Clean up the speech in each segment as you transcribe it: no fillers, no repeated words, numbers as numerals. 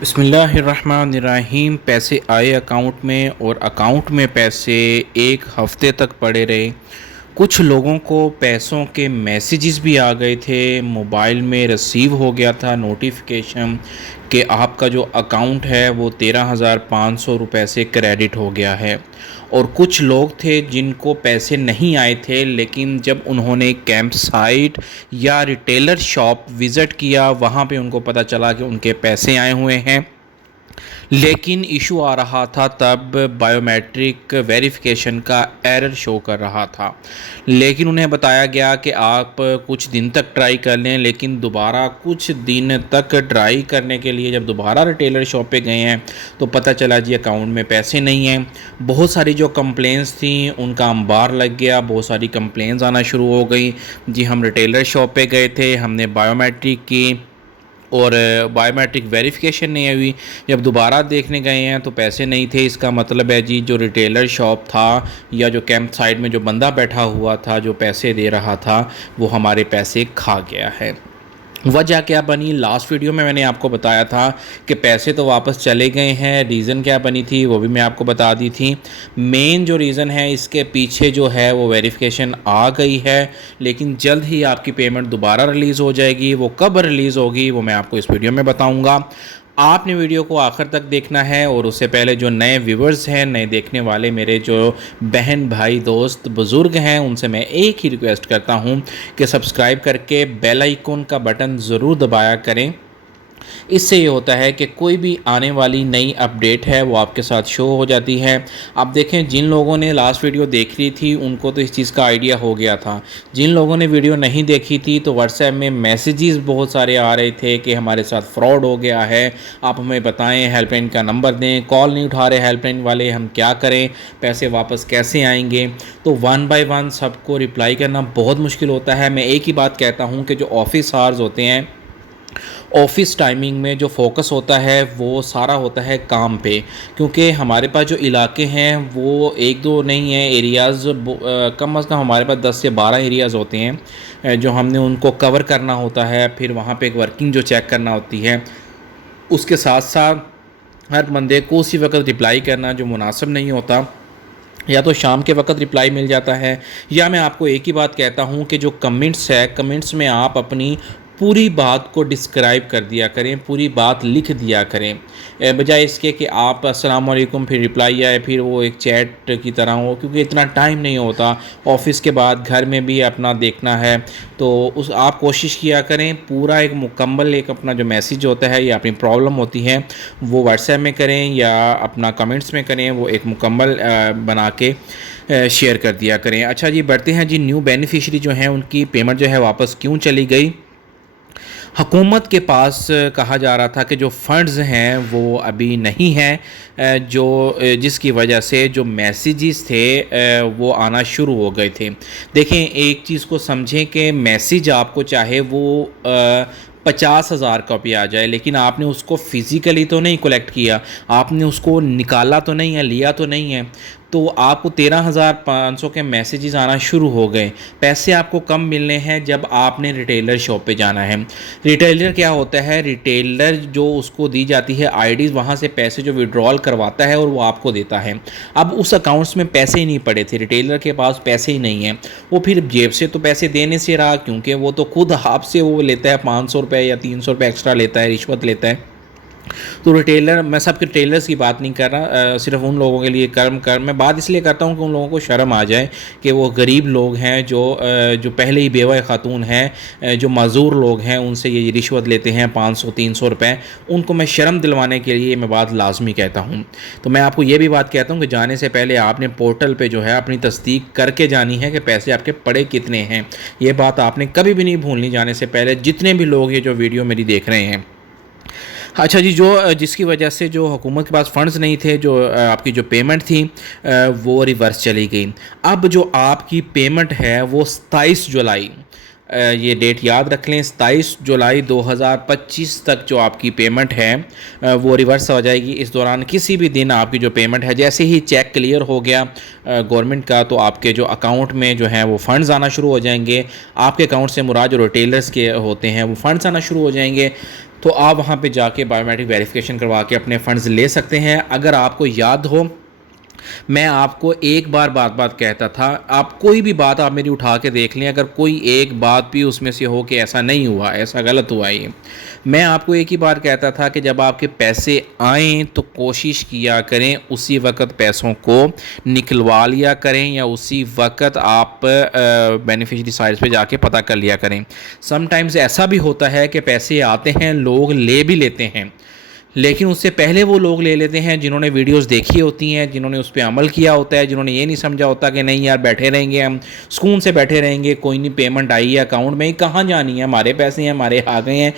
बिस्मिल्लाहिर्रहमानिर्रहीम। पैसे आए अकाउंट में और अकाउंट में पैसे एक हफ़्ते तक पड़े रहे। कुछ लोगों को पैसों के मैसेजेस भी आ गए थे, मोबाइल में रिसीव हो गया था नोटिफिकेशन कि आपका जो अकाउंट है वो 13,500 रुपये से क्रेडिट हो गया है। और कुछ लोग थे जिनको पैसे नहीं आए थे, लेकिन जब उन्होंने कैंप साइट या रिटेलर शॉप विज़िट किया वहाँ पे उनको पता चला कि उनके पैसे आए हुए हैं। लेकिन इशू आ रहा था तब बायोमेट्रिक वेरिफिकेशन का एरर शो कर रहा था। लेकिन उन्हें बताया गया कि आप कुछ दिन तक ट्राई कर लें, लेकिन दोबारा कुछ दिन तक ट्राई करने के लिए जब दोबारा रिटेलर शॉप पे गए हैं तो पता चला जी अकाउंट में पैसे नहीं हैं। बहुत सारी जो कंप्लेंट्स थी उनका अंबार लग गया, बहुत सारी कंप्लेंट्स आना शुरू हो गई। जी हम रिटेलर शॉप पे गए थे, हमने बायोमेट्रिक की और बायोमेट्रिक वेरिफिकेशन नहीं हुई। जब दोबारा देखने गए हैं तो पैसे नहीं थे। इसका मतलब है जी जो रिटेलर शॉप था या जो कैंप साइट में जो बंदा बैठा हुआ था जो पैसे दे रहा था वो हमारे पैसे खा गया है। वजह क्या बनी, लास्ट वीडियो में मैंने आपको बताया था कि पैसे तो वापस चले गए हैं। रीज़न क्या बनी थी वो भी मैं आपको बता दी थी। मेन जो रीज़न है इसके पीछे जो है वो वेरिफिकेशन आ गई है, लेकिन जल्द ही आपकी पेमेंट दोबारा रिलीज़ हो जाएगी। वो कब रिलीज़ होगी वो मैं आपको इस वीडियो में बताऊँगा। आपने वीडियो को आखिर तक देखना है। और उससे पहले जो नए व्यूवर्स हैं, नए देखने वाले मेरे जो बहन भाई दोस्त बुज़ुर्ग हैं, उनसे मैं एक ही रिक्वेस्ट करता हूं कि सब्सक्राइब करके बेल आइकन का बटन ज़रूर दबाया करें। इससे ये होता है कि कोई भी आने वाली नई अपडेट है वो आपके साथ शो हो जाती है। आप देखें जिन लोगों ने लास्ट वीडियो देख ली थी उनको तो इस चीज़ का आइडिया हो गया था। जिन लोगों ने वीडियो नहीं देखी थी तो व्हाट्सएप में मैसेजेस बहुत सारे आ रहे थे कि हमारे साथ फ्रॉड हो गया है, आप हमें बताएं, हेल्पलाइन का नंबर दें। कॉल नहीं उठा रहे हेल्पलाइन वाले, हम क्या करें, पैसे वापस कैसे आएंगे। तो वन बाय वन सबको रिप्लाई करना बहुत मुश्किल होता है। मैं एक ही बात कहता हूँ कि जो ऑफिस आवर्स होते हैं, ऑफ़िस टाइमिंग में जो फ़ोकस होता है वो सारा होता है काम पे। क्योंकि हमारे पास जो इलाके हैं वो एक दो नहीं हैं, एरियाज़ कम अज़ कम हमारे पास 10 से 12 एरियाज़ होते हैं जो हमने उनको कवर करना होता है। फिर वहाँ पे एक वर्किंग जो चेक करना होती है, उसके साथ साथ हर बंदे को उसी वक्त रिप्लाई करना जो मुनासिब नहीं होता। या तो शाम के वक्त रिप्लाई मिल जाता है, या मैं आपको एक ही बात कहता हूँ कि जो कमेंट्स है, कमेंट्स में आप अपनी पूरी बात को डिस्क्राइब कर दिया करें, पूरी बात लिख दिया करें, बजाय इसके कि आप अस्सलाम वालेकुम फिर रिप्लाई आए फिर वो एक चैट की तरह हो। क्योंकि इतना टाइम नहीं होता, ऑफिस के बाद घर में भी अपना देखना है। तो उस आप कोशिश किया करें पूरा एक मुकम्मल एक अपना जो मैसेज होता है या अपनी प्रॉब्लम होती है वो व्हाट्सएप में करें या अपना कमेंट्स में करें, वो एक मुकम्मल बना के शेयर कर दिया करें। अच्छा जी, बढ़ते हैं जी। न्यू बेनिफिशरी जो हैं उनकी पेमेंट जो है वापस क्यों चली गई। हुकूमत के पास कहा जा रहा था कि जो फ़ंड्स हैं वो अभी नहीं हैं, जिसकी वजह से जो मैसेजेस थे वो आना शुरू हो गए थे। देखें एक चीज़ को समझें कि मैसेज आपको चाहे वो 50,000 का भी आ जाए, लेकिन आपने उसको फ़िज़िकली तो नहीं कलेक्ट किया, आपने उसको निकाला तो नहीं है, लिया तो नहीं है। तो आपको 13,500 के मैसेजेस आना शुरू हो गए। पैसे आपको कम मिलने हैं जब आपने रिटेलर शॉप पे जाना है। रिटेलर क्या होता है, रिटेलर जो उसको दी जाती है आईडीज़, वहाँ से पैसे जो विड्रॉल करवाता है और वो आपको देता है। अब उस अकाउंट्स में पैसे ही नहीं पड़े थे, रिटेलर के पास पैसे ही नहीं हैं। वो फिर जेब से तो पैसे देने से रहा, क्योंकि वो तो खुद आपसे वो लेता है 500 रुपये या 300 रुपये एक्स्ट्रा लेता है, रिश्वत लेता है। तो रिटेलर, मैं सब रिटेलर्स की बात नहीं कर रहा, सिर्फ उन लोगों के लिए कर्म मैं बात इसलिए करता हूँ कि उन लोगों को शर्म आ जाए कि वो गरीब लोग हैं जो पहले ही बेवा खातून हैं, जो मज़दूर लोग हैं, उनसे ये रिश्वत लेते हैं 500-300 रुपये। उनको मैं शर्म दिलवाने के लिए मैं बात लाजमी कहता हूँ। तो मैं आपको ये भी बात कहता हूँ कि जाने से पहले आपने पोर्टल पर जो है अपनी तस्दीक करके जानी है कि पैसे आपके पड़े कितने हैं। ये बात आपने कभी भी नहीं भूलनी जाने से पहले, जितने भी लोग ये जो वीडियो मेरी देख रहे हैं। अच्छा जी, जिसकी वजह से जो हुकूमत के पास फ़ंड्स नहीं थे, जो आपकी जो पेमेंट थी वो रिवर्स चली गई। अब जो आपकी पेमेंट है वो 27 जुलाई ये डेट याद रख लें, 27 जुलाई 2025 तक जो आपकी पेमेंट है वो रिवर्स हो जाएगी। इस दौरान किसी भी दिन आपकी जो पेमेंट है, जैसे ही चेक क्लियर हो गया गवर्नमेंट का, तो आपके जो अकाउंट में जो है वो फ़ंड्स आना शुरू हो जाएंगे। आपके अकाउंट से मुराद जो रिटेलर्स के होते हैं वो फ़ंड्स आना शुरू हो जाएंगे। तो आप वहाँ पे जाके बायोमेट्रिक वेरिफिकेशन करवा के अपने फ़ंड्स ले सकते हैं। अगर आपको याद हो, मैं आपको एक बार बात बात कहता था, आप कोई भी बात आप मेरी उठा के देख लें, अगर कोई एक बात भी उसमें से हो कि ऐसा नहीं हुआ, ऐसा गलत हुआ, ये मैं आपको एक ही बार कहता था कि जब आपके पैसे आएँ तो कोशिश किया करें उसी वक्त पैसों को निकलवा लिया करें, या उसी वक्त आप बेनिफिशरी साइट्स पे जाके पता कर लिया करें। समटाइम्स ऐसा भी होता है कि पैसे आते हैं, लोग ले भी लेते हैं, लेकिन उससे पहले वो लोग ले लेते हैं जिन्होंने वीडियोस देखी होती हैं, जिन्होंने उस पर अमल किया होता है, जिन्होंने ये नहीं समझा होता कि नहीं यार बैठे रहेंगे, हम सुकून से बैठे रहेंगे, कोई नहीं, पेमेंट आई है अकाउंट में, कहाँ जानी है, हमारे पैसे हैं, हमारे आ गए हैं।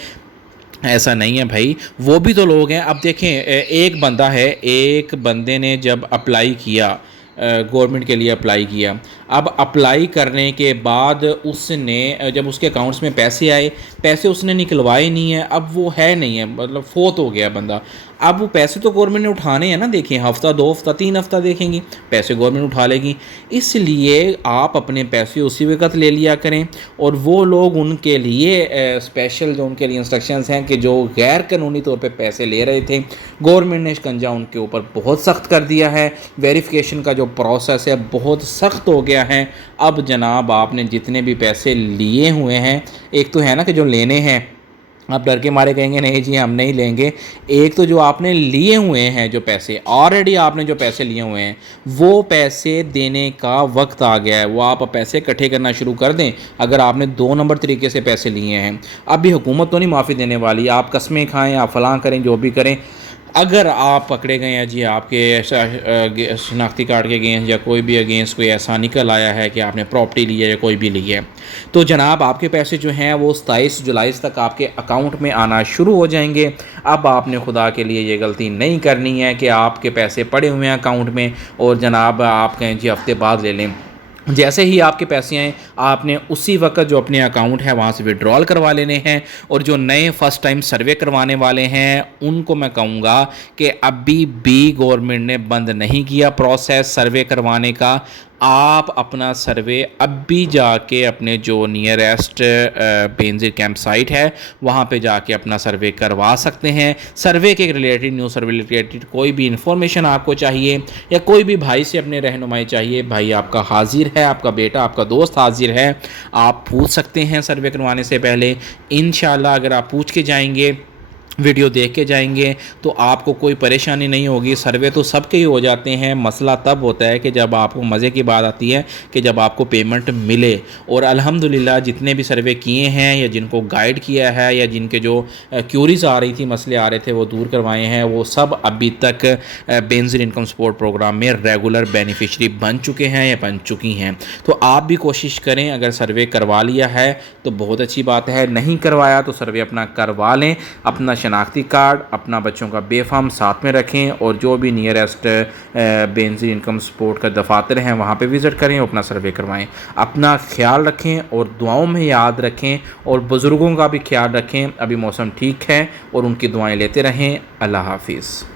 ऐसा नहीं है भाई, वो भी तो लोग हैं। अब देखें, एक बंदा है, एक बंदे ने जब अप्लाई किया, गवर्नमेंट के लिए अप्लाई किया, अब अप्लाई करने के बाद उसने जब उसके अकाउंट्स में पैसे आए, पैसे उसने निकलवाए नहीं है, अब वो है नहीं है, मतलब फोत हो गया बंदा। अब वो पैसे तो गवर्नमेंट ने उठाने हैं ना, देखें हफ्ता 2 हफ्ता 3 हफ्ता देखेंगी, पैसे गवर्नमेंट उठा लेगी। इसलिए आप अपने पैसे उसी वक्त ले लिया करें। और वो लोग, उनके लिए स्पेशल जो उनके लिए इंस्ट्रक्शंस हैं कि जो गैर कानूनी तौर पे पैसे ले रहे थे, गवर्नमेंट ने शिकंजा उनके ऊपर बहुत सख्त कर दिया है। वेरिफिकेशन का जो प्रोसेस है बहुत सख्त हो गया है। अब जनाब आपने जितने भी पैसे लिए हुए हैं, एक तो है ना कि जो लेने हैं आप डर के मारे कहेंगे नहीं जी हम नहीं लेंगे, एक तो जो आपने लिए हुए हैं, जो पैसे ऑलरेडी आपने जो पैसे लिए हुए हैं, वो पैसे देने का वक्त आ गया है। वो आप पैसे इकट्ठे करना शुरू कर दें। अगर आपने 2 नंबर तरीके से पैसे लिए हैं, अब भी हुकूमत तो नहीं माफ़ी देने वाली, आप कस्में खाएं, आप फलां करें, जो भी करें, अगर आप पकड़े गए हैं जी, आपके शनाख्ती कार्ड के अगेंस्ट या कोई भी अगेंस्ट कोई ऐसा निकल आया है कि आपने प्रॉपर्टी ली है या कोई भी ली है, तो जनाब आपके पैसे जो हैं वो 27 जुलाई तक आपके अकाउंट में आना शुरू हो जाएंगे। अब आपने खुदा के लिए ये गलती नहीं करनी है कि आपके पैसे पड़े हुए हैं अकाउंट में और जनाब आप कहें जी हफ्ते बाद ले लें। जैसे ही आपके पैसे आएँ, आपने उसी वक्त जो अपने अकाउंट है वहाँ से विड्रॉल करवा लेने हैं। और जो नए फर्स्ट टाइम सर्वे करवाने वाले हैं उनको मैं कहूँगा कि अभी भी गवर्नमेंट ने बंद नहीं किया प्रोसेस सर्वे करवाने का। आप अपना सर्वे अभी जाके अपने जो नियरेस्ट बेनज़ीर कैंप साइट है वहाँ पे जाके अपना सर्वे करवा सकते हैं। सर्वे के रिलेटेड, न्यू सर्वे रिलेटेड कोई भी इंफॉर्मेशन आपको चाहिए या कोई भी भाई से अपने रहनुमाई चाहिए, भाई आपका हाजिर है, आपका बेटा, आपका दोस्त हाजिर है, आप पूछ सकते हैं सर्वे करवाने से पहले। इंशाल्लाह अगर आप पूछ के जाएंगे, वीडियो देख के जाएंगे, तो आपको कोई परेशानी नहीं होगी। सर्वे तो सबके ही हो जाते हैं, मसला तब होता है कि जब आपको मज़े की बात आती है कि जब आपको पेमेंट मिले। और अल्हम्दुलिल्लाह जितने भी सर्वे किए हैं या जिनको गाइड किया है या जिनके जो क्यूरीज आ रही थी, मसले आ रहे थे, वो दूर करवाए हैं, वो सब अभी तक बेनज़ीर इनकम सपोर्ट प्रोग्राम में रेगुलर बेनिफिशरी बन चुके हैं या बन चुकी हैं। तो आप भी कोशिश करें, अगर सर्वे करवा लिया है तो बहुत अच्छी बात है, नहीं करवाया तो सर्वे अपना करवा लें। अपना शनाख्ती कार्ड, अपना बच्चों का बेफाम साथ में रखें और जो भी नियरेस्ट बेनज़ीर इनकम सपोर्ट का दफातर हैं वहाँ पे विज़िट करें, अपना सर्वे करवाएं। अपना ख्याल रखें और दुआओं में याद रखें और बुज़ुर्गों का भी ख्याल रखें। अभी मौसम ठीक है और उनकी दुआएं लेते रहें। अल्लाह हाफिज़।